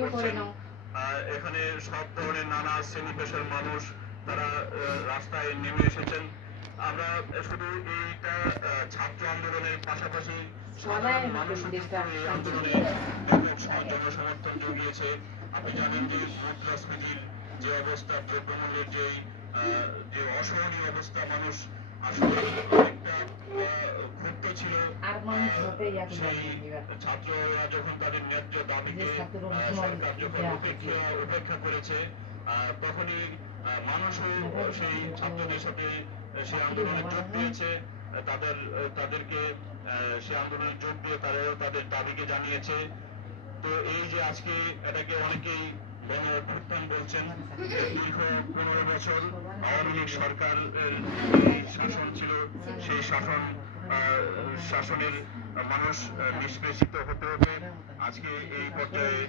করছেন। এখানে সব ধরনের নানা শ্রেণী পেশার মানুষ তারা রাস্তায় নেমে এসেছেন। আমরা শুধু এইটা ছাত্র আন্দোলনের পাশাপাশি সাধারণ মানুষও কিন্তু এই আন্দোলনে ব্যাপক জনসমর্থন জুগিয়েছে। আপনি জানেন যে মুদ্রাস্ফীতির যে অবস্থা, দ্রব্যমূল্যের যে অসহনীয় অবস্থা, মানুষ আসলে অনেকটা ক্ষুব্ধ ছিল। সেই ছাত্ররা যখন তাদের ন্যায্য দাবিকে সরকার যখন উপেক্ষা করেছে, তখনই মানুষও সেই ছাত্রদের সাথে সেই আন্দোলনে যোগ দিয়েছে। তাদেরকে সেই আন্দোলনে যোগ দিয়ে তারাও তাদের দাবিকে জানিয়েছে। তো এই যে আজকে এটাকে অনেকেই গণ অভ্যুত্থান বলছেন। দীর্ঘ 15 বছর আওয়ামী লীগ সরকার শাসন ছিল, সেই শাসনের মানুষ নিষ্পেষিত হতে হতে আজকে এই পর্যায়ে